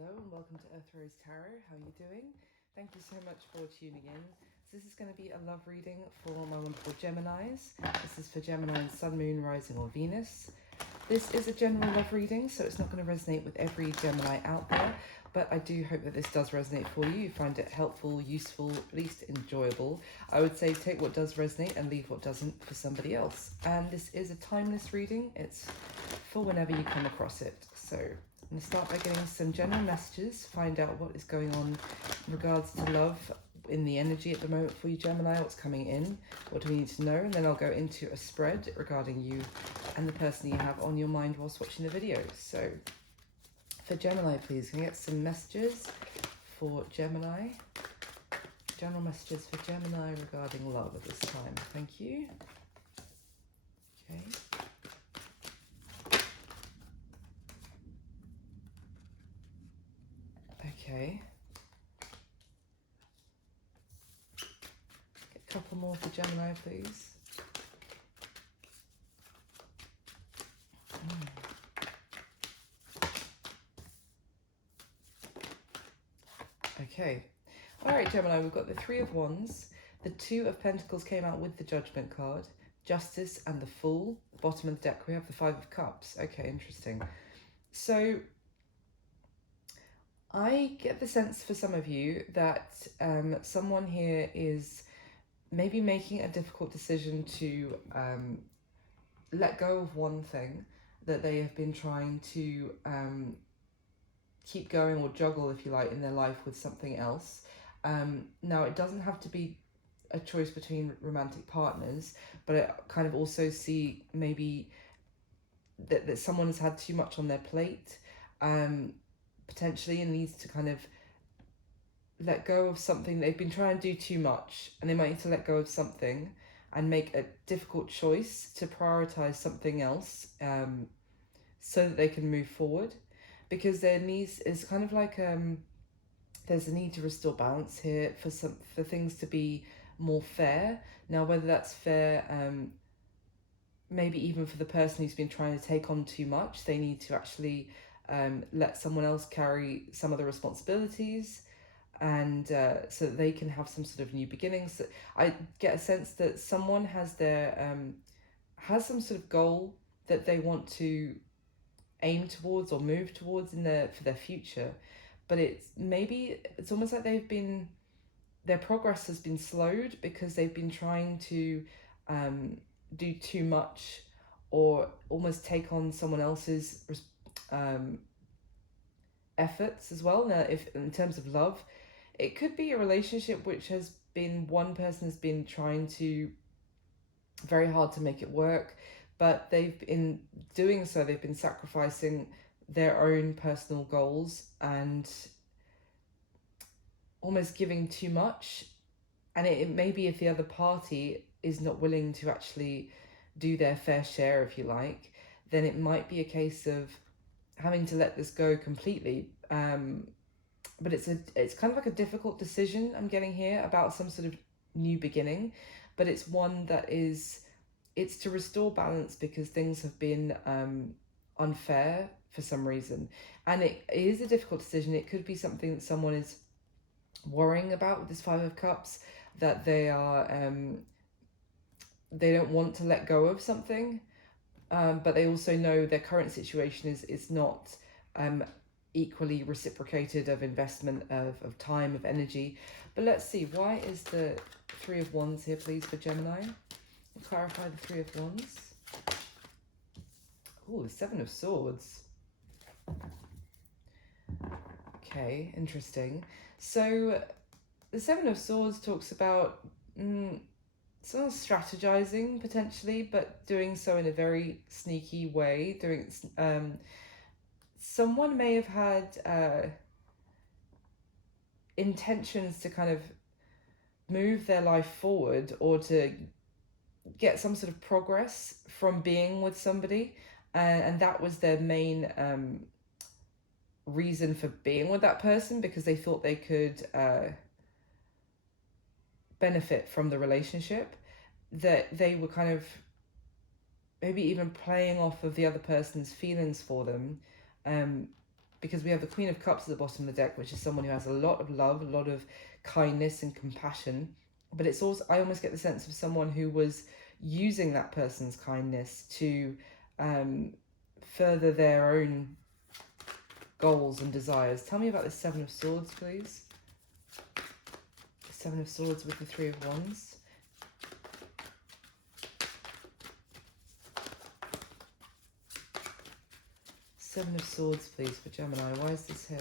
Hello and welcome to Earth Rose Tarot. How are you doing? Thank you so much for tuning in. So this is going to be a love reading for my wonderful Geminis. This is for Gemini and Sun, Moon, Rising or Venus. This is a general love reading, so it's not going to resonate with every Gemini out there, but I do hope that this does resonate for you. You find it helpful, useful, at least enjoyable. I would say take what does resonate and leave what doesn't for somebody else. And this is a timeless reading. It's for whenever you come across it. So I'm going to start by getting some general messages, find out what is going on in regards to love in the energy at the moment for you, Gemini, what's coming in, what do we need to know, and then I'll go into a spread regarding you and the person you have on your mind whilst watching the video. So for Gemini, please, can I get some messages for Gemini? General messages for Gemini regarding love at this time. Thank you. Okay. Okay. Get a couple more for Gemini, please. Okay. All right, Gemini, we've got the Three of Wands. The Two of Pentacles came out with the Judgment card. Justice and the Fool. Bottom of the deck, we have the Five of Cups. Okay, interesting. So I get the sense for some of you that someone here is maybe making a difficult decision to let go of one thing that they have been trying to keep going or juggle, if you like, in their life with something else. Now, it doesn't have to be a choice between romantic partners, but I kind of also see maybe that someone has had too much on their plate, potentially, and needs to kind of let go of something. They've been trying to do too much, and they might need to let go of something and make a difficult choice to prioritize something else, so that they can move forward. Because their needs is kind of like there's a need to restore balance here for things to be more fair. Now, whether that's fair, maybe even for the person who's been trying to take on too much, they need to actually let someone else carry some of the responsibilities, and so that they can have some sort of new beginnings. I get a sense that someone has has some sort of goal that they want to aim towards or move towards for their future, but it's almost like their progress has been slowed because they've been trying to do too much or almost take on someone else's efforts as well. Now, if in terms of love, it could be a relationship which has been, one person has been trying to very hard to make it work, but in doing so, they've been sacrificing their own personal goals and almost giving too much. And it may be if the other party is not willing to actually do their fair share, if you like, then it might be a case of having to let this go completely. But it's kind of like a difficult decision I'm getting here about some sort of new beginning, but it's one that it's to restore balance because things have been unfair for some reason. And it is a difficult decision. It could be something that someone is worrying about with this Five of Cups, that they don't want to let go of something, but they also know their current situation is not equally reciprocated of investment, of time, of energy. But let's see, why is the Three of Wands here, please, for Gemini? We'll clarify the Three of Wands. Oh, the Seven of Swords. Okay, interesting. So the Seven of Swords talks about someone strategizing potentially, but doing so in a very sneaky way. Someone may have had intentions to kind of move their life forward or to get some sort of progress from being with somebody, and that was their main reason for being with that person, because they thought they could benefit from the relationship, that they were kind of maybe even playing off of the other person's feelings for them, because we have the Queen of Cups at the bottom of the deck, which is someone who has a lot of love, a lot of kindness and compassion. But it's also, I almost get the sense of someone who was using that person's kindness to further their own goals and desires. Tell me about the Seven of Swords, please. The Seven of Swords with the Three of Wands. Seven of Swords, please, for Gemini. Why is this here?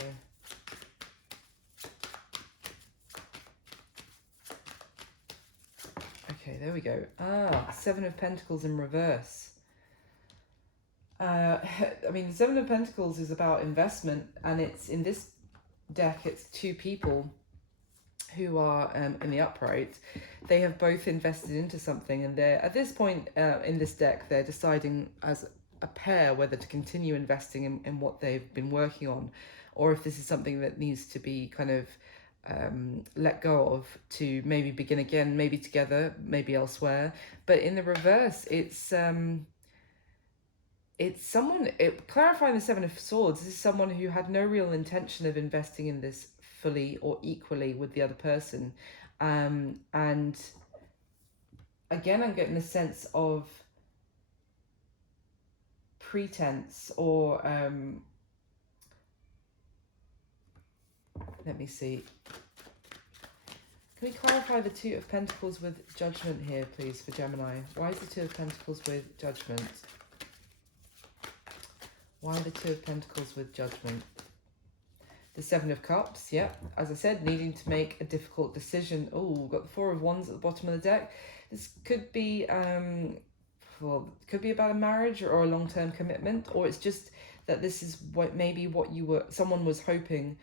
Okay, there we go. Seven of Pentacles in reverse. I mean, the Seven of Pentacles is about investment, and it's in this deck, it's two people who are in the upright. They have both invested into something, and they're at this point in this deck, they're deciding as a pair whether to continue investing in what they've been working on, or if this is something that needs to be kind of let go of to maybe begin again, maybe together, maybe elsewhere. But in the reverse, it's someone, clarifying the Seven of Swords, this is someone who had no real intention of investing in this fully or equally with the other person. And again, I'm getting a sense of pretense, or let me see. Can we clarify the Two of Pentacles with Judgment here, please, for Gemini? Why is the Two of Pentacles with Judgment? Why the Two of Pentacles with Judgment? The Seven of Cups, yeah. As I said, needing to make a difficult decision. Oh, we've got the Four of Wands at the bottom of the deck. This could be, well, could be about a marriage or a long-term commitment, or it's just that this is what maybe what someone was hoping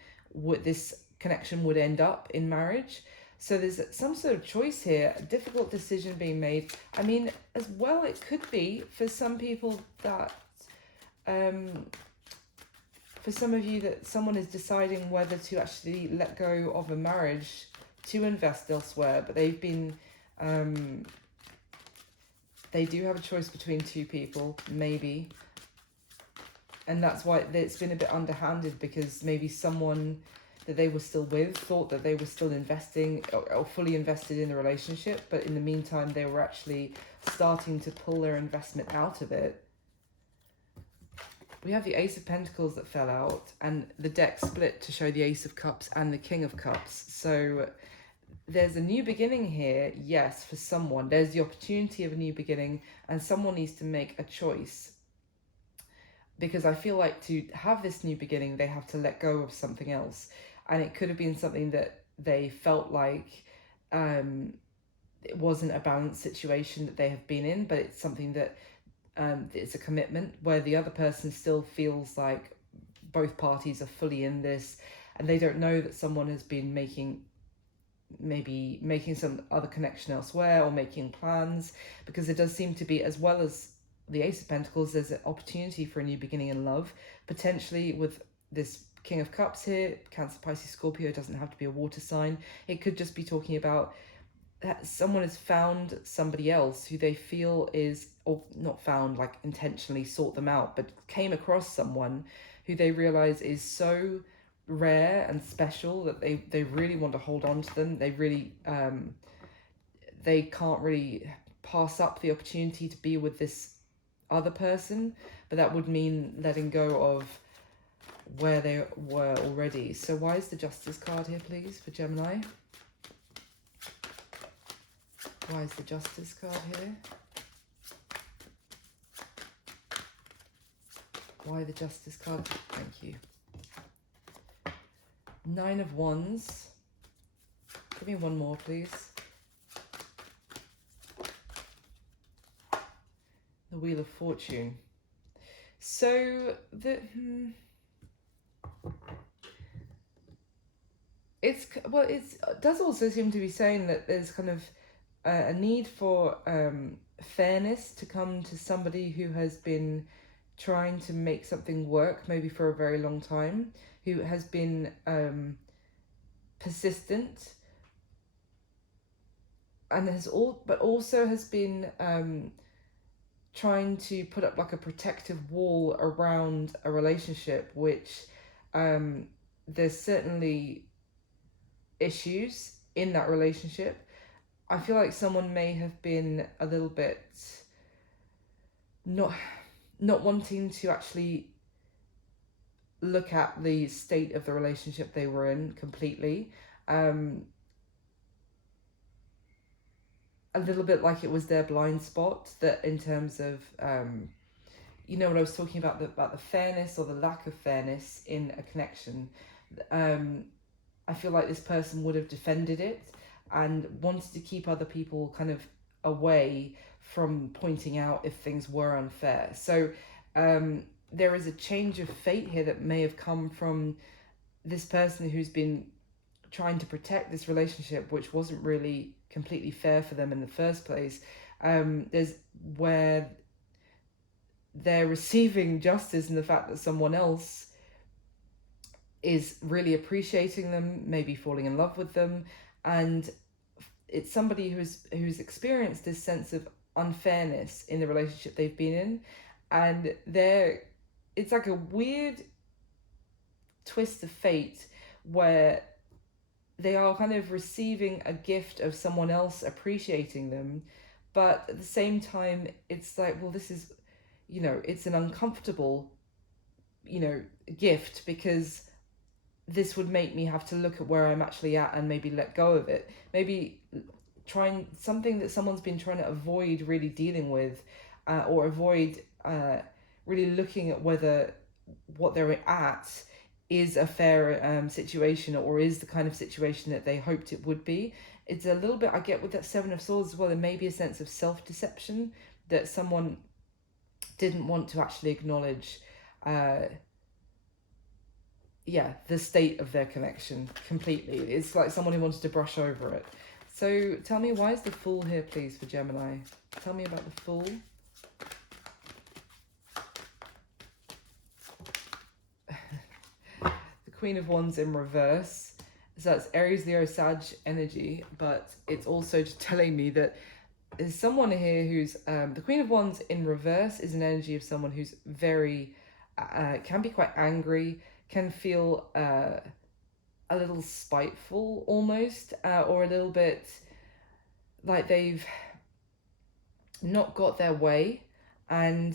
this connection would end up in marriage. So there's some sort of choice here, a difficult decision being made. I mean, as well, it could be for some people that, for some of you, that someone is deciding whether to actually let go of a marriage to invest elsewhere, but they've been, they do have a choice between two people, maybe. And that's why it's been a bit underhanded, because maybe someone that they were still with thought that they were still investing or fully invested in the relationship, but in the meantime they were actually starting to pull their investment out of it. We have the Ace of Pentacles that fell out, and the deck split to show the Ace of Cups and the King of Cups. So there's a new beginning here, yes, for someone. There's the opportunity of a new beginning, and someone needs to make a choice. Because I feel like to have this new beginning, they have to let go of something else. And it could have been something that they felt like it wasn't a balanced situation that they have been in, but it's something that it's a commitment where the other person still feels like both parties are fully in this, and they don't know that someone has been maybe making some other connection elsewhere, or making plans, because there does seem to be, as well as the Ace of Pentacles, there's an opportunity for a new beginning in love, potentially with this King of Cups here. Cancer, Pisces, Scorpio, doesn't have to be a water sign. It could just be talking about that someone has found somebody else who they feel is, or not found like intentionally sought them out, but came across someone who they realize is so rare and special that they really want to hold on to them. They really they can't really pass up the opportunity to be with this other person, but that would mean letting go of where they were already. So why is the Justice card here, please, for Gemini? Why is the Justice card here? Why the Justice card? Thank you. Nine of Wands. Give me one more, please. The Wheel of Fortune. So the it does also seem to be saying that there's kind of a need for fairness to come to somebody who has been trying to make something work, maybe for a very long time, who has been persistent, and also has been trying to put up like a protective wall around a relationship, which there's certainly issues in that relationship. I feel like someone may have been a little bit not wanting to actually look at the state of the relationship they were in completely. A little bit like it was their blind spot, that in terms of you know, when I was talking about the fairness or the lack of fairness in a connection, I feel like this person would have defended it and wanted to keep other people kind of away from pointing out if things were unfair. So there is a change of fate here that may have come from this person who's been trying to protect this relationship, which wasn't really completely fair for them in the first place. There's where they're receiving justice in the fact that someone else is really appreciating them, maybe falling in love with them, and it's somebody who's experienced this sense of unfairness in the relationship they've been in, and it's like a weird twist of fate where they are kind of receiving a gift of someone else appreciating them, but at the same time it's like, well, this is, you know, it's an uncomfortable, you know, gift, because this would make me have to look at where I'm actually at and maybe let go of it. Maybe trying something that someone's been trying to avoid really dealing with, or avoid really looking at whether what they're at is a fair situation, or is the kind of situation that they hoped it would be. It's a little bit, I get with that Seven of Swords as well, there may be a sense of self-deception that someone didn't want to actually acknowledge the state of their connection completely. It's like someone who wanted to brush over it. So tell me, why is the Fool here, please, for Gemini? Tell me about the Fool. The Queen of Wands in reverse. So that's Aries, Leo, Sag energy, but it's also just telling me that there's someone here who's the Queen of Wands in reverse is an energy of someone who's very can be quite angry, can feel a little spiteful almost, or a little bit like they've not got their way, and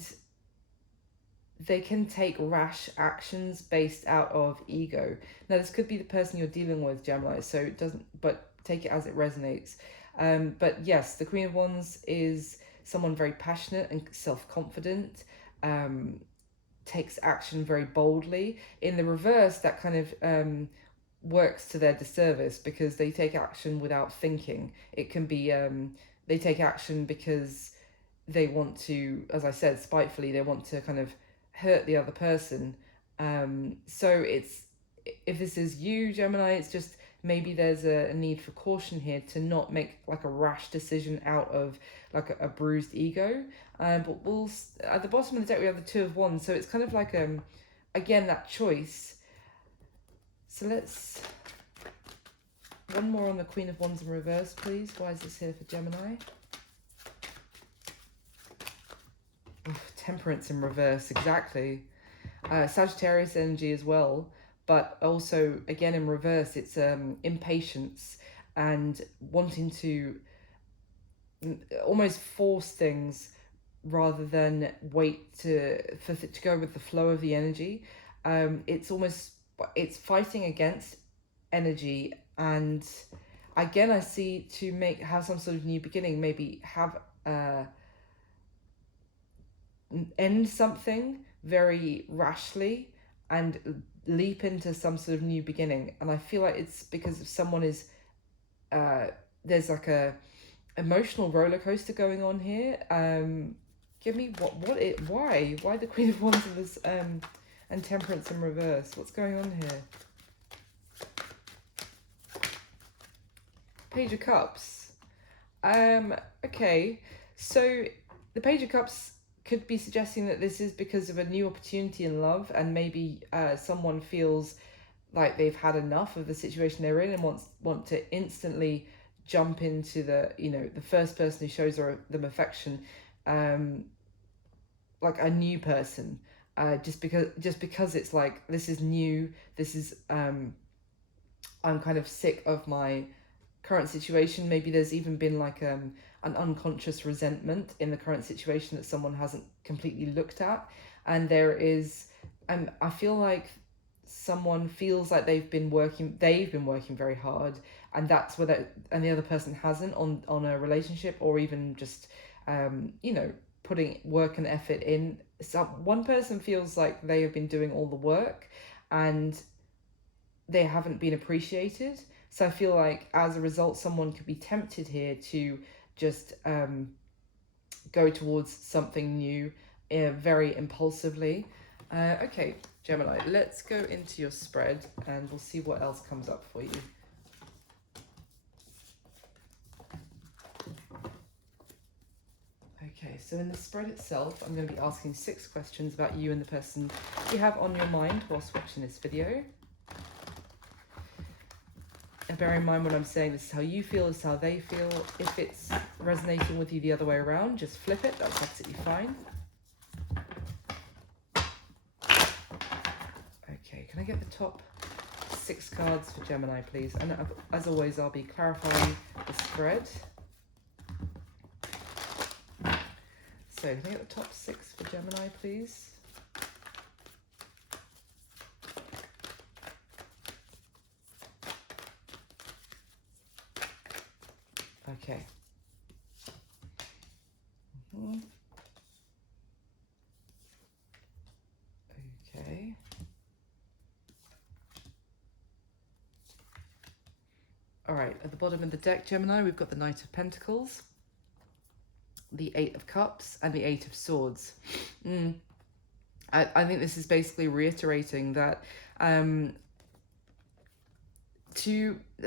they can take rash actions based out of ego. Now this could be the person you're dealing with, Gemini, so it doesn't, but take it as it resonates. But yes, the Queen of Wands is someone very passionate and self-confident, takes action very boldly. In the reverse, that kind of works to their disservice, because they take action without thinking. It can be they take action because they want to, as I said, spitefully, they want to kind of hurt the other person. So it's, if this is you, Gemini, it's just maybe there's a need for caution here to not make like a rash decision out of like a bruised ego. But we'll, at the bottom of the deck we have the Two of Wands, so it's kind of like again that choice. So let's, one more on the Queen of Wands in reverse, please. Why is this here for Gemini? Oh, Temperance in reverse, exactly. Sagittarius energy as well, but also again in reverse, it's impatience and wanting to almost force things rather than wait to go with the flow of the energy. It's almost, it's fighting against energy, and again I see to have some sort of new beginning, maybe have end something very rashly and leap into some sort of new beginning. And I feel like it's because if someone is there's like a emotional roller coaster going on here. Give me why the Queen of Wands in this and Temperance in reverse? What's going on here? Page of Cups. Okay, so the Page of Cups could be suggesting that this is because of a new opportunity in love, and maybe someone feels like they've had enough of the situation they're in and want to instantly jump into the, you know, the first person who shows them affection, like a new person. just because it's like, this is new, this is I'm kind of sick of my current situation. Maybe there's even been like an unconscious resentment in the current situation that someone hasn't completely looked at, and there is, I feel like someone feels like they've been working very hard, and that's whether, and the other person hasn't on a relationship, or even just you know, putting work and effort in. So one person feels like they have been doing all the work and they haven't been appreciated. So I feel like as a result, someone could be tempted here to just go towards something new very impulsively. Okay, Gemini, let's go into your spread and we'll see what else comes up for you. Okay, so in the spread itself, I'm going to be asking 6 questions about you and the person you have on your mind whilst watching this video. And bear in mind when I'm saying this is how you feel, this is how they feel. If it's resonating with you the other way around, just flip it, that's absolutely fine. Okay, can I get the top 6 cards for Gemini, please? And as always, I'll be clarifying the spread. So, can I get the top 6 for Gemini, please? Okay. Okay. All right, at the bottom of the deck, Gemini, we've got the Knight of Pentacles, the 8 of Cups, and the 8 of Swords. I think this is basically reiterating that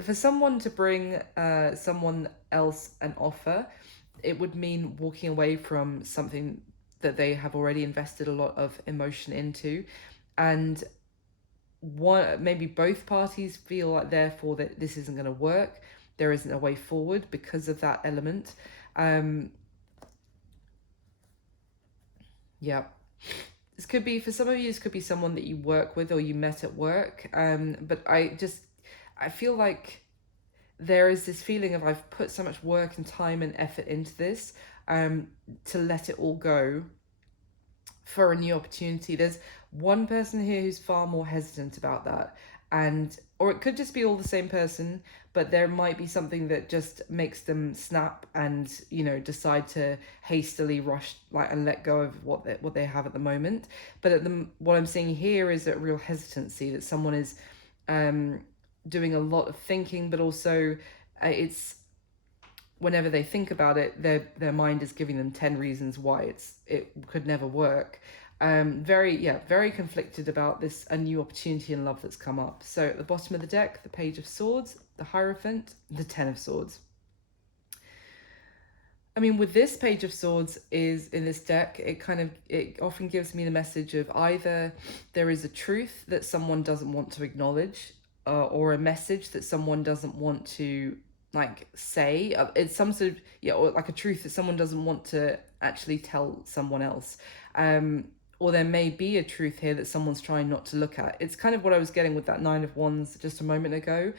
for someone to bring someone else an offer, it would mean walking away from something that they have already invested a lot of emotion into, and maybe both parties feel like therefore that this isn't going to work, there isn't a way forward because of that element. Yeah, this could be, for some of you, this could be someone that you work with or you met at work, but I feel like there is this feeling of, I've put so much work and time and effort into this, to let it all go for a new opportunity. There's one person here who's far more hesitant about that, or it could just be all the same person, but there might be something that just makes them snap and, you know, decide to hastily rush and let go of what they have at the moment. But what I'm seeing here is a real hesitancy, that someone is doing a lot of thinking, but also it's, whenever they think about it, their mind is giving them 10 reasons why it could never work. Very conflicted about this, a new opportunity in love that's come up. So at the bottom of the deck, the Page of Swords, the Hierophant, the 10 of Swords. I mean, with this Page of Swords is in this deck, it often gives me the message of either there is a truth that someone doesn't want to acknowledge, or a message that someone doesn't want to say. It's some sort of, or like a truth that someone doesn't want to actually tell someone else. Or there may be a truth here that someone's trying not to look at. It's kind of what I was getting with that 9 of Wands just a moment ago,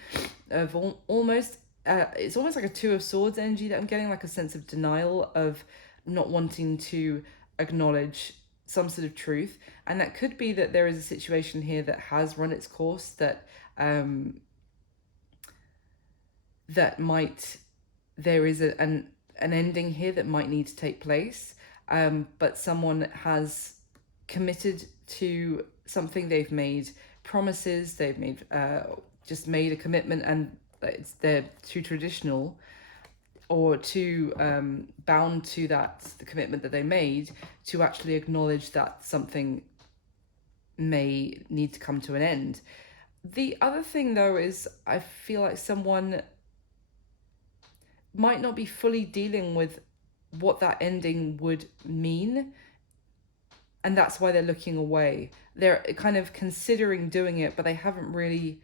of almost, it's almost like a 2 of Swords energy that I'm getting, like a sense of denial, of not wanting to acknowledge some sort of truth. And that could be that there is a situation here that has run its course, that there is an ending here that might need to take place, but someone has committed to something. They've made promises, they've made just made a commitment, and they're too traditional or too bound to the commitment that they made, to actually acknowledge that something may need to come to an end. The other thing, though, is I feel like someone might not be fully dealing with what that ending would mean, and that's why they're looking away. They're kind of considering doing it, but they haven't really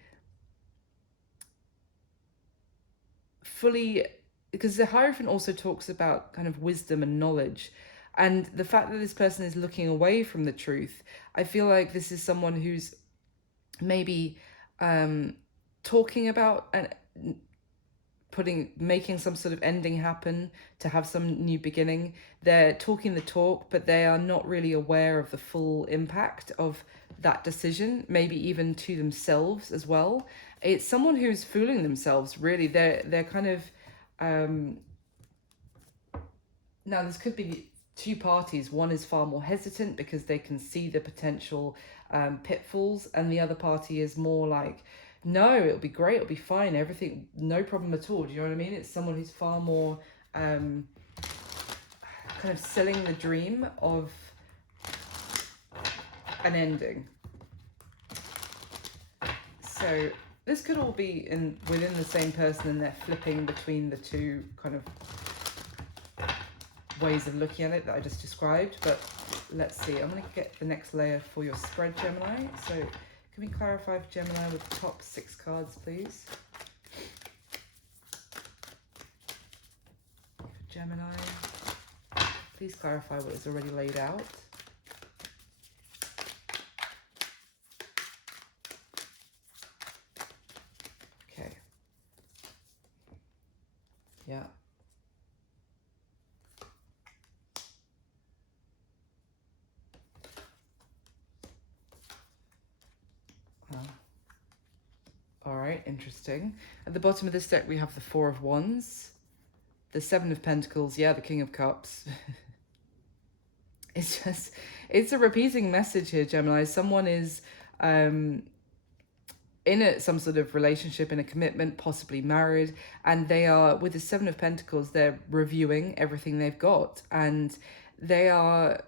fully, because the Hierophant also talks about kind of wisdom and knowledge. And the fact that this person is looking away from the truth, I feel like this is someone who's maybe talking about and making some sort of ending happen to have some new beginning. They're talking the talk, but they are not really aware of the full impact of that decision, maybe even to themselves as well. It's someone who's fooling themselves, really. They're kind of now this could be two parties. One is far more hesitant because they can see the potential pitfalls, and the other party is more like, no, it'll be great, it'll be fine, everything, no problem at all. Do you know what I mean? It's someone who's far more kind of selling the dream of an ending. So this could all be within the same person, and they're flipping between the two kind of ways of looking at it that I just described. But let's see, I'm going to get the next layer for your spread, Gemini. So can we clarify for Gemini with the top 6 cards, please? For Gemini, please clarify what is already laid out. Okay. Yeah. All right, interesting. At the bottom of this deck, we have the 4 of Wands, the 7 of Pentacles, yeah, the King of Cups. It's a repeating message here, Gemini. Someone is in some sort of relationship, in a commitment, possibly married, and they are, with the 7 of Pentacles, they're reviewing everything they've got, and they are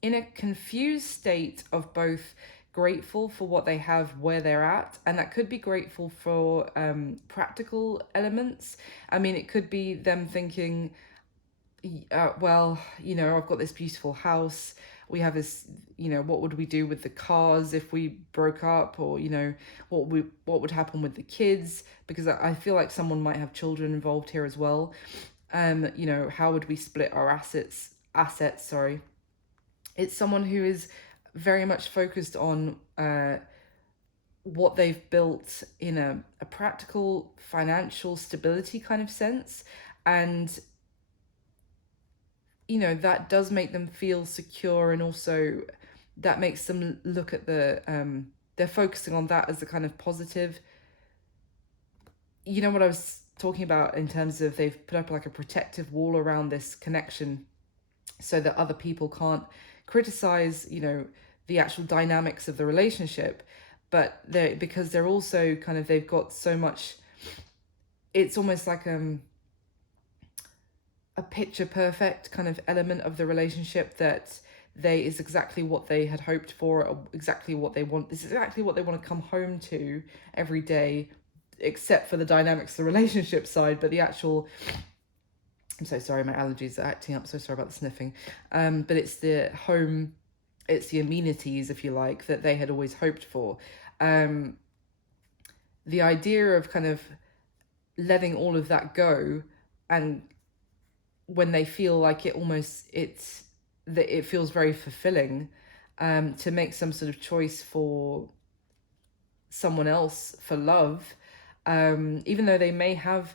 in a confused state of both grateful for what they have where they're at, and that could be grateful for practical elements. I mean, it could be them thinking, well, you know, I've got this beautiful house, we have this, you know, what would we do with the cars if we broke up, or, you know, what would happen with the kids, because I feel like someone might have children involved here as well. You know, how would we split our assets, sorry. It's someone who is very much focused on what they've built in a practical financial stability kind of sense. And, you know, that does make them feel secure, and also that makes them look at the, they're focusing on that as a kind of positive. You know what I was talking about in terms of they've put up like a protective wall around this connection so that other people can't criticize, you know, the actual dynamics of the relationship, but because they're also kind of, they've got so much, it's almost like a picture perfect kind of element of the relationship that is exactly what they had hoped for, or exactly what they want. This is exactly what they want to come home to every day, except for the dynamics of the relationship side. But the actual, I'm so sorry, my allergies are acting up, so sorry about the sniffing. But it's the home, it's the amenities, if you like, that they had always hoped for. The idea of kind of letting all of that go, and when they feel like it feels very fulfilling, to make some sort of choice for someone else, for love, even though they may have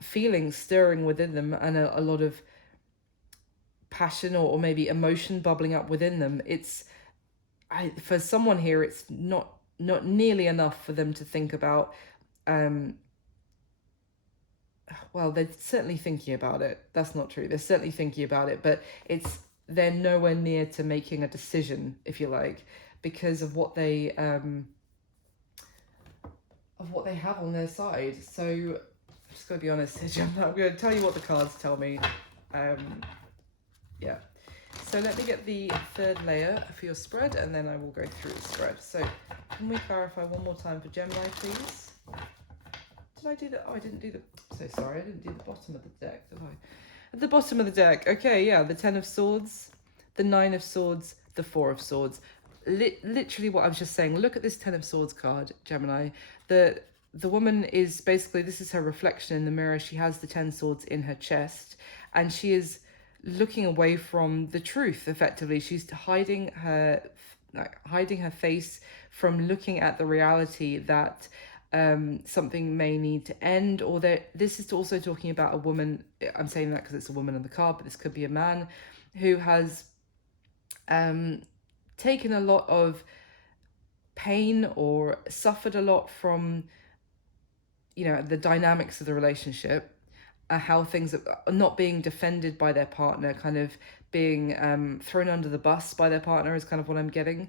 feelings stirring within them, and a lot of passion or maybe emotion bubbling up within them. For someone here, it's not nearly enough for them to think about. Well, they're certainly thinking about it. That's not true. They're certainly thinking about it, but they're nowhere near to making a decision, if you like, because of what they have on their side. So I'm just gonna be honest here, I'm gonna tell you what the cards tell me. Yeah. So let me get the 3rd layer for your spread, and then I will go through the spread. So can we clarify one more time for Gemini, please? Did I do the... Oh, I didn't do the... So sorry, I didn't do the bottom of the deck, did I? At the bottom of the deck. Okay, yeah, the 10 of Swords, the 9 of Swords, the 4 of Swords. Literally what I was just saying. Look at this 10 of Swords card, Gemini. The woman is basically... This is her reflection in the mirror. She has the 10 swords in her chest, and she is looking away from the truth. Effectively, she's hiding her face from looking at the reality that something may need to end, or that this is also talking about a woman. I'm saying that because it's a woman on the card, but this could be a man who has taken a lot of pain or suffered a lot from, you know, the dynamics of the relationship, how things are not being defended by their partner, kind of being thrown under the bus by their partner is kind of what I'm getting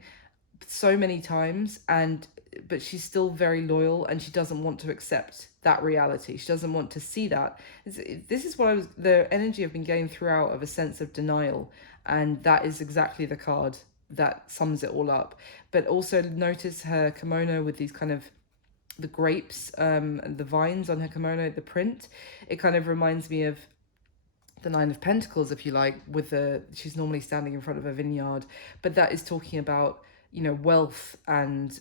so many times. And but she's still very loyal, and she doesn't want to accept that reality. She doesn't want to see that. This is what the energy I've been getting throughout, of a sense of denial, and that is exactly the card that sums it all up. But also notice her kimono with these kind of the grapes and the vines on her kimono, the print. It kind of reminds me of the Nine of Pentacles, if you like, with she's normally standing in front of a vineyard, but that is talking about, you know, wealth and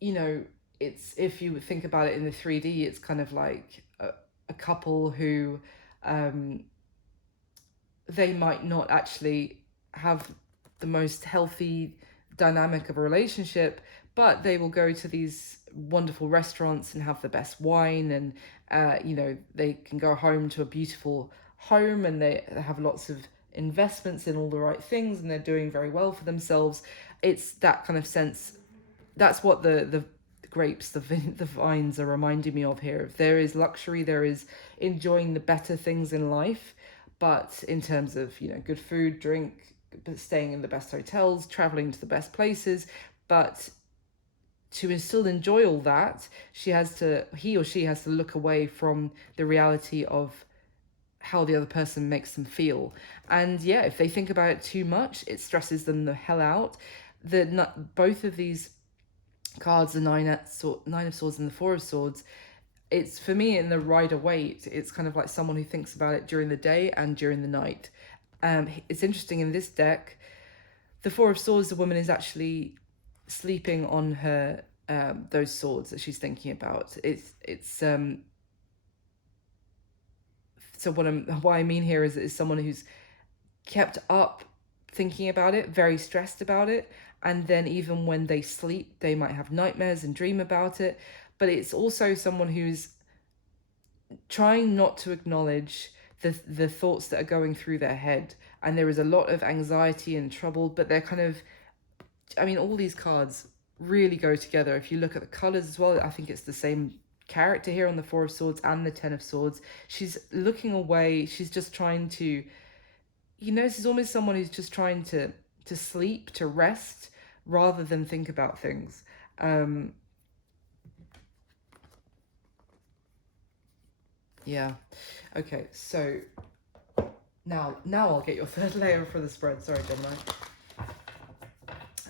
you know, it's, if you think about it in the 3D, it's kind of like a couple who they might not actually have the most healthy dynamic of a relationship, but they will go to these wonderful restaurants and have the best wine, and you know, they can go home to a beautiful home, and they have lots of investments in all the right things, and they're doing very well for themselves. It's that kind of sense. That's what the grapes, the vines are reminding me of here. If there is luxury, there is enjoying the better things in life, but in terms of, you know, good food, drink, staying in the best hotels, traveling to the best places, but to still enjoy all that, he or she has to look away from the reality of how the other person makes them feel. And yeah, if they think about it too much, it stresses them the hell out. Both of these cards, the Nine of Swords and the Four of Swords, it's, for me, in the Rider-Waite, it's kind of like someone who thinks about it during the day and during the night. It's interesting, in this deck, the Four of Swords, the woman is actually sleeping on her those swords that she's thinking about. It's so what I mean here is someone who's kept up thinking about it, very stressed about it, and then even when they sleep, they might have nightmares and dream about it. But it's also someone who's trying not to acknowledge the thoughts that are going through their head, and there is a lot of anxiety and trouble, but they're kind of, I mean, all these cards really go together. If you look at the colors as well, I think it's the same character here on the Four of Swords and the Ten of Swords. She's looking away. She's just trying to, you know, this is almost someone who's just trying to sleep, to rest, rather than think about things. Yeah. Okay, so now I'll get your third layer for the spread. Sorry, Gemini.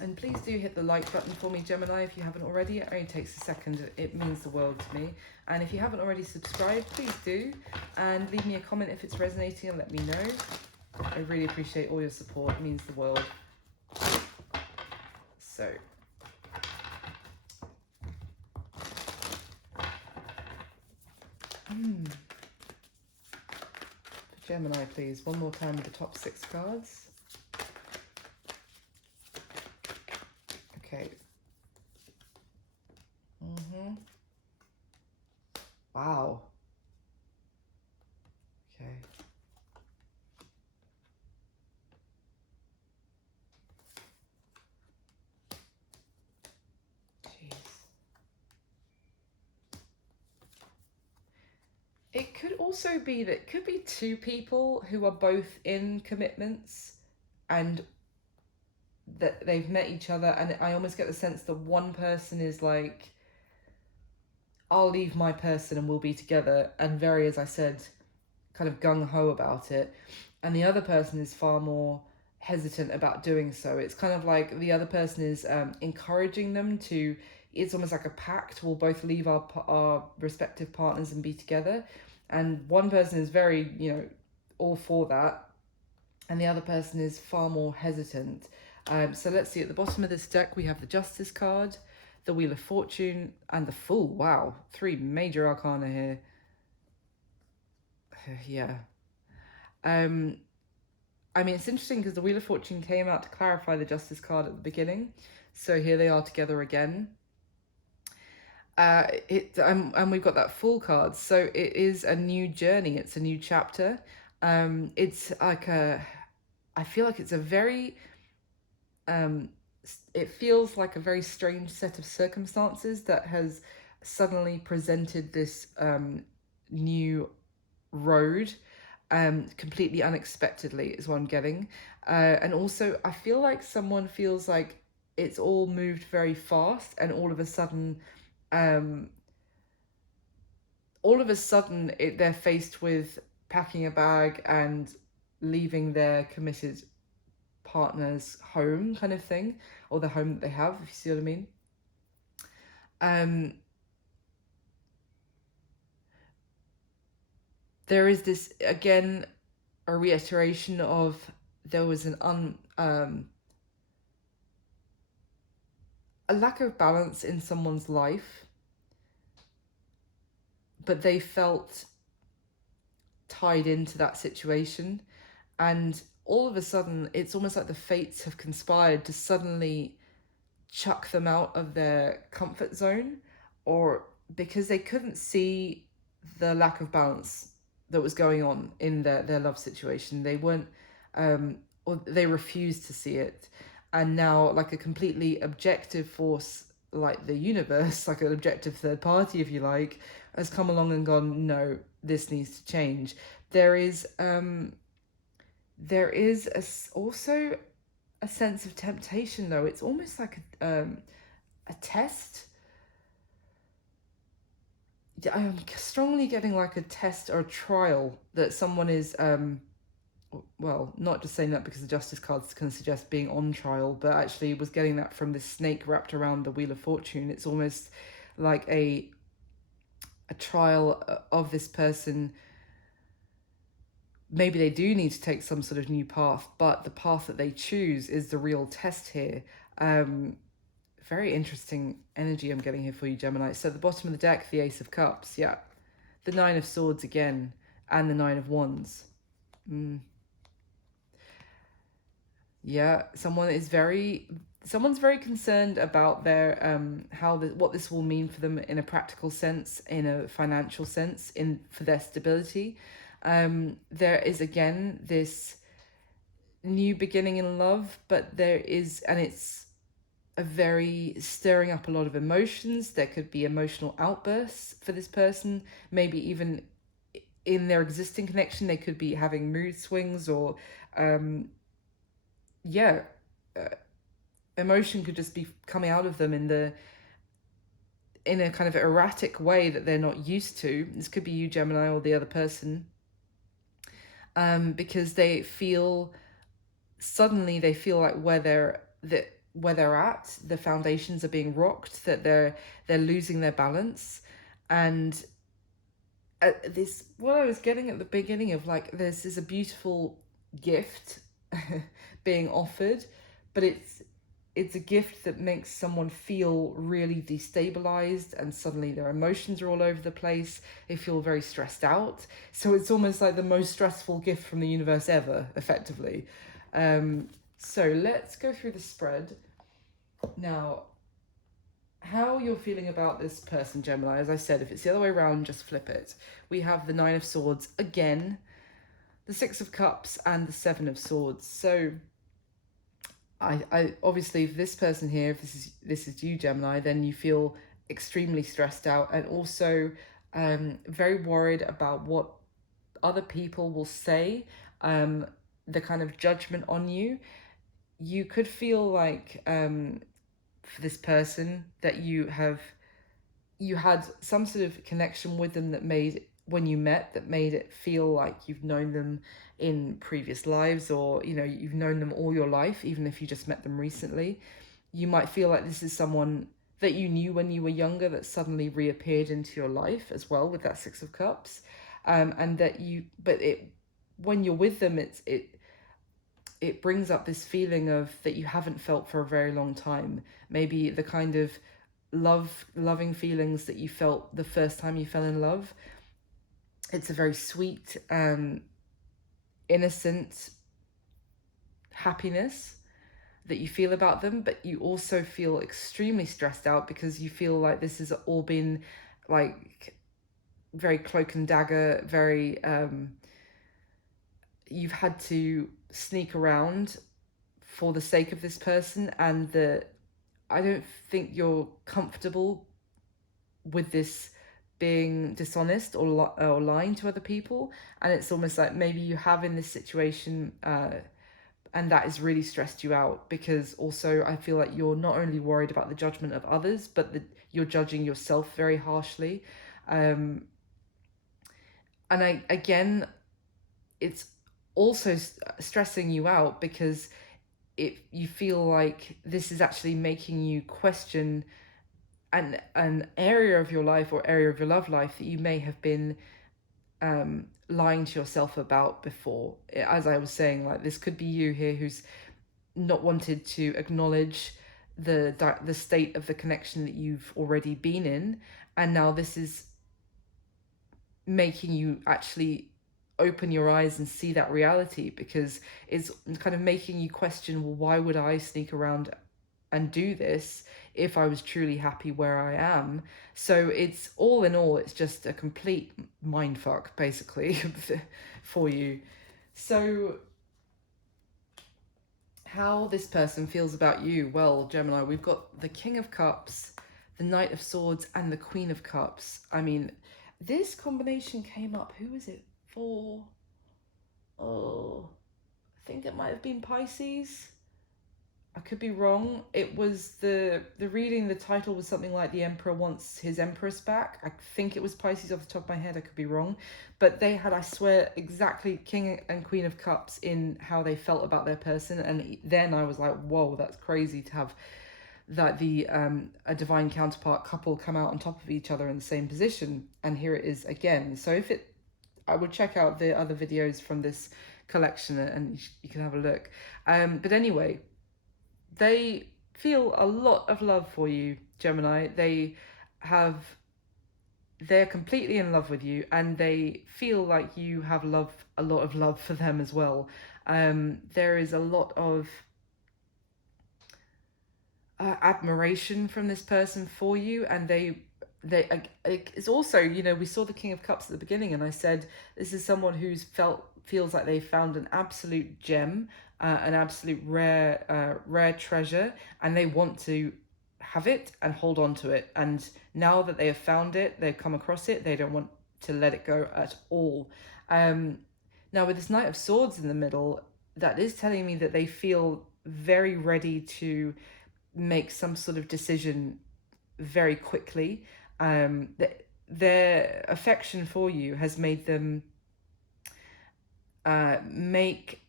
And please do hit the like button for me, Gemini, if you haven't already. It only takes a second. It means the world to me. And if you haven't already subscribed, please do. And leave me a comment if it's resonating and let me know. I really appreciate all your support. It means the world. So. For Gemini, please. One more time with the top 6 cards. Okay. Wow. Okay. Jeez. It could also be that it could be 2 people who are both in commitments, and that they've met each other, and I almost get the sense that one person is like, I'll leave my person and we'll be together, and very, as I said, kind of gung-ho about it, and the other person is far more hesitant about doing so. It's kind of like the other person is encouraging them to, it's almost like a pact, we'll both leave our respective partners and be together, and one person is very, you know, all for that, and the other person is far more hesitant. So let's see, at the bottom of this deck we have the Justice card, the Wheel of Fortune, and the Fool. Wow, 3 major arcana here. Yeah. I mean, it's interesting because the Wheel of Fortune came out to clarify the Justice card at the beginning. So here they are together again. And we've got that Fool card. So it is a new journey. It's a new chapter. It's like I feel like it's a very, it feels like a very strange set of circumstances that has suddenly presented this new road completely unexpectedly is what I'm getting. And also I feel like someone feels like it's all moved very fast and all of a sudden they're faced with packing a bag and leaving their committed partner's home kind of thing, or the home that they have, if you see what I mean. There is this again a reiteration of there was a lack of balance in someone's life, but they felt tied into that situation, and all of a sudden it's almost like the fates have conspired to suddenly chuck them out of their comfort zone, or because they couldn't see the lack of balance that was going on in their love situation. They weren't or they refused to see it, and now like a completely objective force like the universe, like an objective third party if you like, has come along and gone, no, this needs to change. Also a sense of temptation, though. It's almost like a test. I'm strongly getting like a test or a trial that someone is well, not just saying that because the Justice cards can suggest being on trial, but actually was getting that from this snake wrapped around the Wheel of Fortune. It's almost like a trial of this person. Maybe they do need to take some sort of new path, but the path that they choose is the real test here. Very interesting energy I'm getting here for you, Gemini. So at the bottom of the deck, the Ace of Cups, yeah. The Nine of Swords again, and the Nine of Wands. Yeah, someone's very concerned about their what this will mean for them in a practical sense, in a financial sense, for their stability. There is again this new beginning in love, but it's a very stirring up a lot of emotions. There could be emotional outbursts for this person, maybe even in their existing connection they could be having mood swings, or emotion could just be coming out of them in a kind of erratic way that they're not used to. This could be you, Gemini, or the other person, because they feel like where they're at, the foundations are being rocked, that they're losing their balance. And this, what I was getting at the beginning of, like, this is a beautiful gift being offered, but it's a gift that makes someone feel really destabilized, and suddenly their emotions are all over the place. They feel very stressed out. So it's almost like the most stressful gift from the universe ever, effectively. So let's go through the spread. Now, how you're feeling about this person, Gemini. As I said, if it's the other way around, just flip it. We have the Nine of Swords again, the Six of Cups, and the Seven of Swords. So I obviously, if this person here, if this is you, Gemini, then you feel extremely stressed out, and also very worried about what other people will say, the kind of judgment on you. You could feel like for this person that you had some sort of connection with them that made, when you met, that made it feel like you've known them in previous lives, or you've known them all your life, even if you just met them recently. You might feel like this is someone that you knew when you were younger that suddenly reappeared into your life as well with that Six of Cups, and that when you're with them, it brings up this feeling of that you haven't felt for a very long time. Maybe the kind of loving feelings that you felt the first time you fell in love. It's a very sweet, innocent happiness that you feel about them, but you also feel extremely stressed out because you feel like this has all been like very cloak and dagger, very you've had to sneak around for the sake of this person, and I don't think you're comfortable with this being dishonest or lying to other people. And it's almost like maybe you have in this situation and that has really stressed you out, because also I feel like you're not only worried about the judgment of others, but you're judging yourself very harshly. And again, it's also stressing you out because you feel like this is actually making you question an area of your life or area of your love life that you may have been lying to yourself about before. As I was saying, like, this could be you here who's not wanted to acknowledge the state of the connection that you've already been in, and now this is making you actually open your eyes and see that reality, because it's kind of making you question, well, why would I sneak around and do this if I was truly happy where I am? So it's all in all, it's just a complete mind fuck basically for you. So how this person feels about you? Well, Gemini, we've got the King of Cups, the Knight of Swords, and the Queen of Cups. I mean, this combination came up, who is it for? Oh, I think it might have been Pisces. I could be wrong. It was the reading, the title was something like The Emperor Wants His Empress Back. I think it was Pisces off the top of my head. I could be wrong. But they had, I swear, exactly King and Queen of Cups in how they felt about their person. And then I was like, whoa, that's crazy to have that a divine counterpart couple come out on top of each other in the same position. And here it is again. So I would check out the other videos from this collection and you can have a look. But anyway, they feel a lot of love for you, Gemini. They're completely in love with you, and they feel like you have a lot of love for them as well. There is a lot of admiration from this person for you, and it's also, we saw the King of Cups at the beginning, and I said this is someone feels like they found an absolute gem, an absolute rare treasure, and they want to have it and hold on to it. And now that they have found it, they've come across it, they don't want to let it go at all. Now with this Knight of Swords in the middle, that is telling me that they feel very ready to make some sort of decision very quickly. Their affection for you has made them make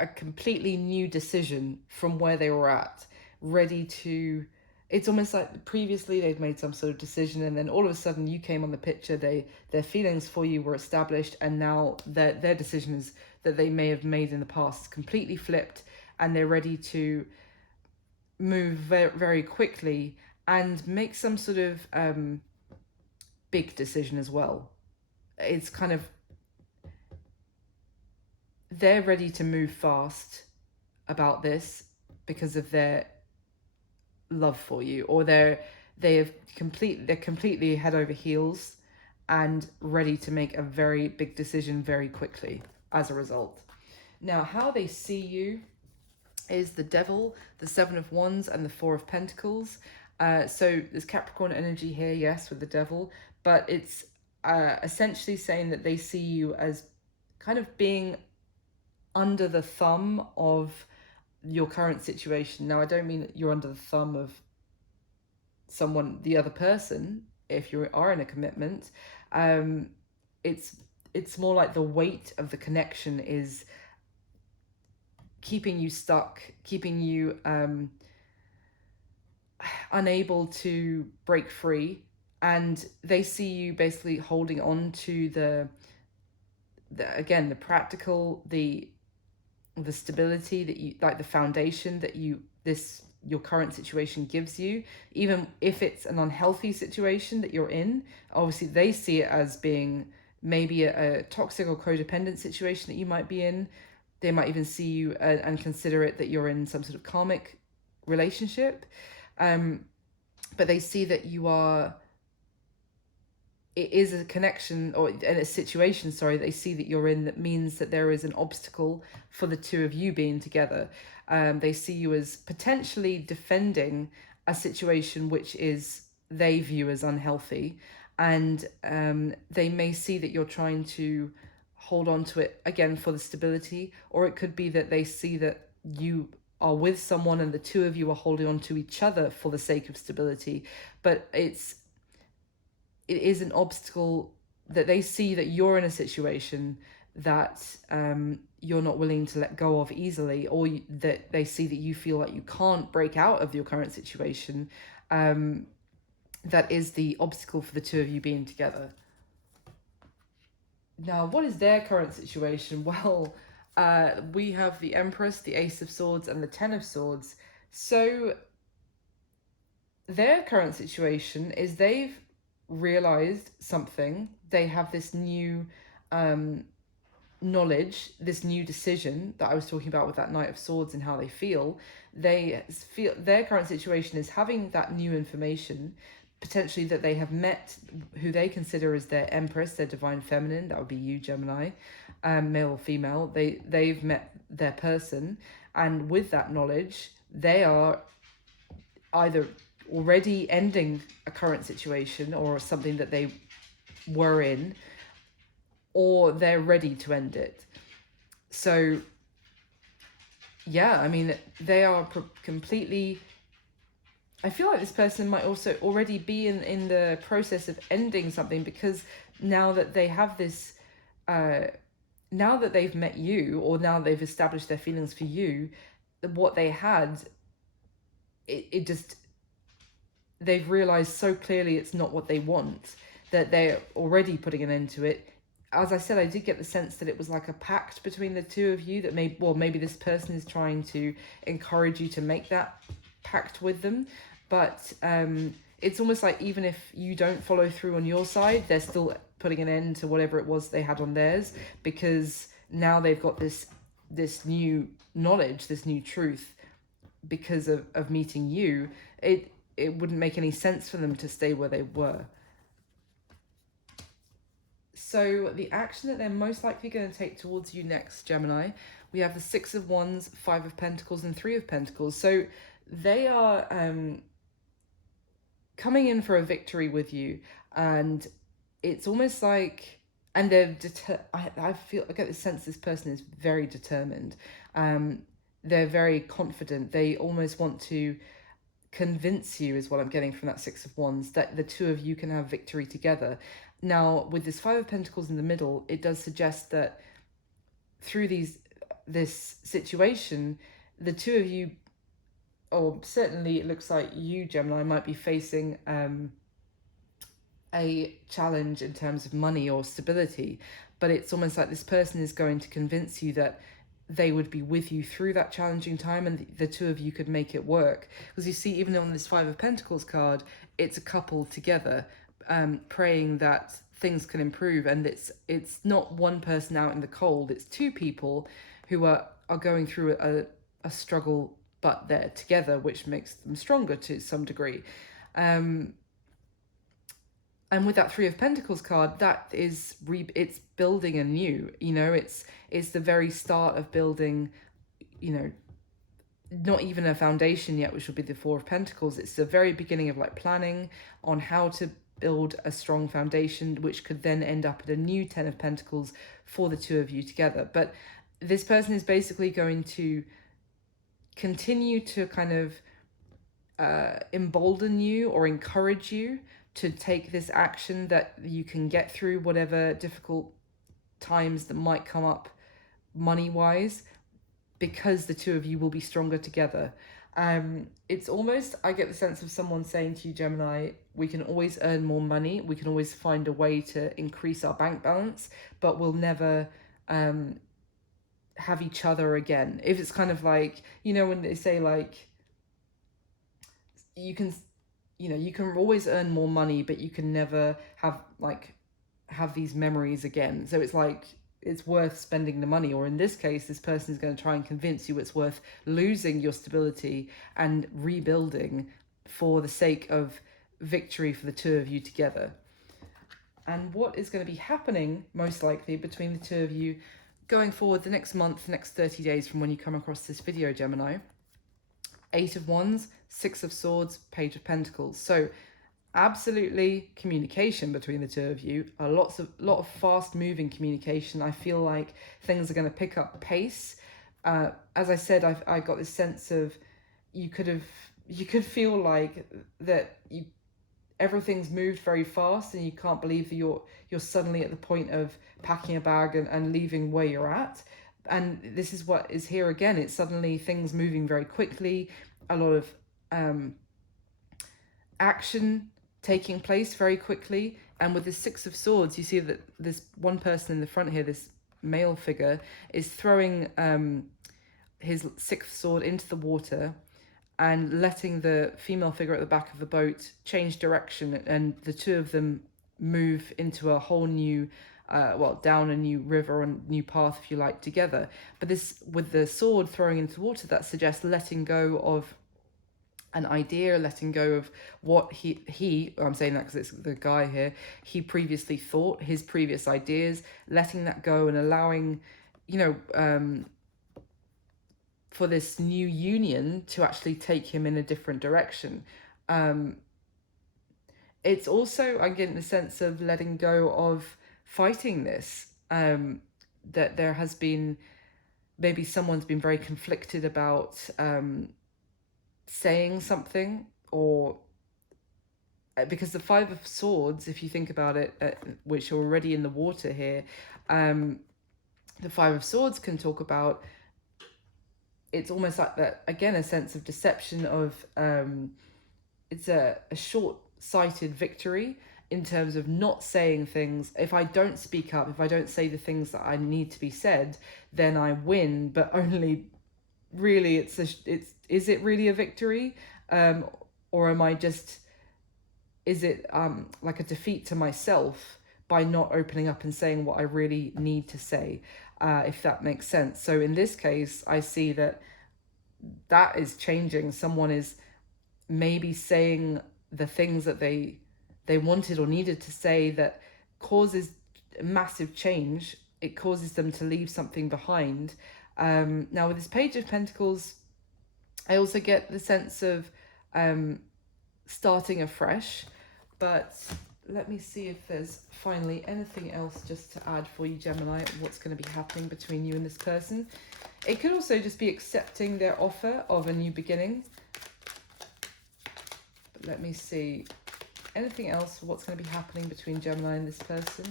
a completely new decision from where they were at, ready to... It's almost like previously they'd made some sort of decision, and then all of a sudden you came on the picture, their feelings for you were established, and now their decisions that they may have made in the past completely flipped, and they're ready to move very, very quickly and make some sort of big decision as well. It's kind of... they're ready to move fast about this because of their love for you, or they're completely head over heels and ready to make a very big decision very quickly as a result. Now, how they see you is the Devil, the Seven of Wands, and the Four of Pentacles. So there's Capricorn energy here, yes, with the Devil, but it's essentially saying that they see you as kind of being under the thumb of your current situation. Now, I don't mean that you're under the thumb of someone, the other person, if you are in a commitment. It's more like the weight of the connection is keeping you stuck, keeping you unable to break free, and they see you basically holding on to the again, the practical, the stability that you like, the foundation that your current situation gives you, even if it's an unhealthy situation that you're in. Obviously they see it as being maybe a toxic or codependent situation that you might be in. They might even see you and consider it that you're in some sort of karmic relationship. But they see that you are, it is a connection or a situation, sorry, they see that you're in that means that there is an obstacle for the two of you being together. They see you as potentially defending a situation which is they view as unhealthy, and they may see that you're trying to hold on to it again for the stability, or it could be that they see that you are with someone and the two of you are holding on to each other for the sake of stability, but it is an obstacle that they see that you're in a situation that you're not willing to let go of easily, or that they see that you feel like you can't break out of your current situation. That is the obstacle for the two of you being together. Now, what is their current situation? Well, we have the Empress, the Ace of Swords, and the Ten of Swords. So their current situation is they've realized something. They have this new knowledge, this new decision that I was talking about with that Knight of Swords and how they feel. They feel their current situation is having that new information, potentially that they have met who they consider as their Empress, their divine feminine. That would be you, Gemini, male or female. They've met their person, and with that knowledge, they are either already ending a current situation or something that they were in, or they're ready to end it. So yeah, I mean, they are completely, I feel like this person might also already be in the process of ending something, because now that they have this, now that they've met you, or now they've established their feelings for you, what they had, it just, they've realized so clearly it's not what they want, that they're already putting an end to it. As I said, I did get the sense that it was like a pact between the two of you, that maybe this person is trying to encourage you to make that pact with them. But it's almost like even if you don't follow through on your side, they're still putting an end to whatever it was they had on theirs, because now they've got this new knowledge, this new truth, because of meeting you. It wouldn't make any sense for them to stay where they were. So the action that they're most likely going to take towards you next, Gemini, we have the Six of Wands, Five of Pentacles, and Three of Pentacles. So they are coming in for a victory with you, and it's almost like, and they're I get the sense this person is very determined. They're very confident. They almost want to convince you, is what I'm getting from that Six of Wands, that the two of you can have victory together. Now, with this Five of Pentacles in the middle, it does suggest that through this situation, the two of you, or certainly it looks like you, Gemini, might be facing a challenge in terms of money or stability, but it's almost like this person is going to convince you that they would be with you through that challenging time, and the two of you could make it work. Because you see, even on this Five of Pentacles card, it's a couple together, praying that things can improve, and it's not one person out in the cold, it's two people who are going through a struggle, but they're together, which makes them stronger to some degree. And with that Three of Pentacles card, that is it's building anew. It's the very start of building, not even a foundation yet, which would be the Four of Pentacles. It's the very beginning of like planning on how to build a strong foundation, which could then end up at a new Ten of Pentacles for the two of you together. But this person is basically going to continue to kind of embolden you or encourage you to take this action, that you can get through whatever difficult times that might come up money-wise, because the two of you will be stronger together. It's almost, I get the sense of someone saying to you, Gemini, we can always earn more money, we can always find a way to increase our bank balance, but we'll never have each other again. If it's kind of like, when they say like, you can always earn more money, but you can never have have these memories again. So it's like, it's worth spending the money, or in this case, this person is going to try and convince you it's worth losing your stability and rebuilding for the sake of victory for the two of you together. And what is going to be happening most likely between the two of you going forward the next month, next 30 days from when you come across this video, Gemini? 8 of Wands, 6 of Swords, Page of Pentacles. So absolutely communication between the two of you, a lot of fast moving communication. I feel like things are going to pick up pace. As I said, I got this sense of you could feel like that everything's moved very fast, and you can't believe that you're suddenly at the point of packing a bag and leaving where you're at. And this is what is here again. It's suddenly things moving very quickly, a lot of action taking place very quickly. And with the 6 of Swords, you see that this one person in the front here, this male figure, is throwing his 6th sword into the water and letting the female figure at the back of the boat change direction, and the two of them move into a whole new, down a new river and new path, if you like, together. But this, with the sword throwing into water, that suggests letting go of an idea, letting go of what he I'm saying that because it's the guy here, he previously thought, his previous ideas, letting that go and allowing, for this new union to actually take him in a different direction. It's also, I'm getting the sense of letting go of fighting this, that there has been, maybe someone's been very conflicted about saying something, or because the 5 of Swords, if you think about it, which are already in the water here, the 5 of Swords can talk about, it's almost like that, again, a sense of deception of, it's a short-sighted victory in terms of not saying things. If I don't speak up, if I don't say the things that I need to be said, then I win, but only really is it really a victory? Or am I just, is it like a defeat to myself by not opening up and saying what I really need to say? If that makes sense. So in this case, I see that is changing. Someone is maybe saying the things that they wanted or needed to say, that causes massive change. It causes them to leave something behind. Now with this Page of Pentacles, I also get the sense of starting afresh. But let me see if there's finally anything else just to add for you, Gemini, what's going to be happening between you and this person. It could also just be accepting their offer of a new beginning. But let me see. Anything else for what's going to be happening between Gemini and this person?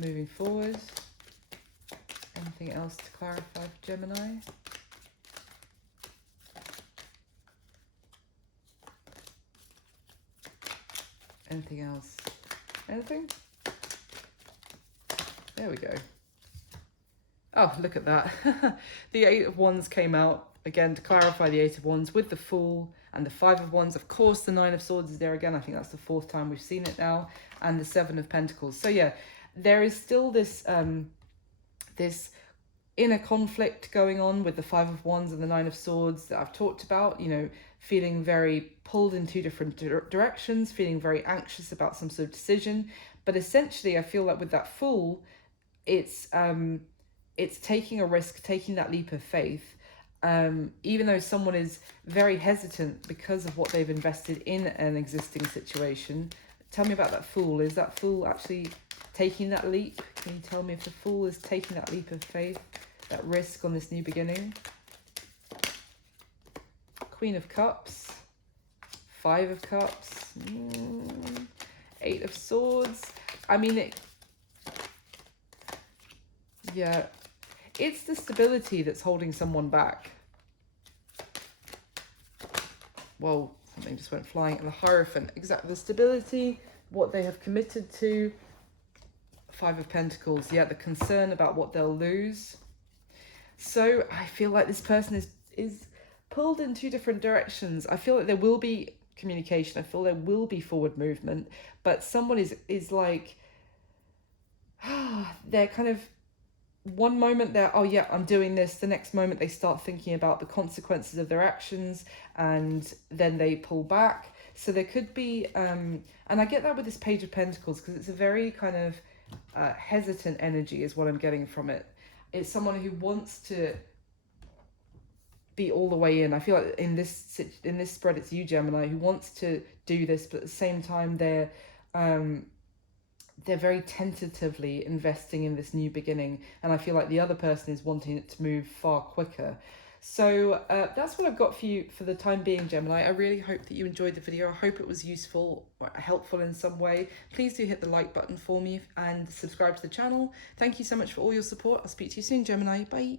Moving forward. Anything else to clarify for Gemini? Anything else? Anything? There we go. Oh, look at that. The 8 of Wands came out. Again, to clarify the 8 of Wands with the Fool and the 5 of Wands. Of course, the 9 of Swords is there again. I think that's the 4th time we've seen it now. And the 7 of Pentacles. So yeah, there is still this this inner conflict going on with the 5 of Wands and the 9 of Swords that I've talked about, feeling very pulled in 2 different directions, feeling very anxious about some sort of decision. But essentially, I feel like with that Fool, it's taking a risk, taking that leap of faith, even though someone is very hesitant because of what they've invested in an existing situation. Tell me about that Fool. Is that Fool actually taking that leap? Can you tell me if the Fool is taking that leap of faith, that risk on this new beginning? Queen of Cups, 5 of Cups, 8 of Swords. I mean, yeah, it's the stability that's holding someone back. Whoa, something just went flying. And the Hierophant, exactly, the stability, what they have committed to. 5 of Pentacles, yeah, the concern about what they'll lose. So I feel like this person is pulled in 2 different directions. I feel like there will be communication. I feel there will be forward movement, but someone is like, they're kind of, one moment they're, oh yeah, I'm doing this, the next moment they start thinking about the consequences of their actions, and then they pull back. So there could be and I get that with this Page of Pentacles, because it's a very kind of hesitant energy is what I'm getting from it. It's someone who wants to be all the way in. I feel like in this spread it's you, Gemini, who wants to do this, but at the same time they're very tentatively investing in this new beginning, and I feel like the other person is wanting it to move far quicker. So that's what I've got for you for the time being, Gemini. I really hope that you enjoyed the video. I hope it was useful or helpful in some way. Please do hit the like button for me and subscribe to the channel. Thank you so much for all your support. I'll speak to you soon, Gemini. Bye.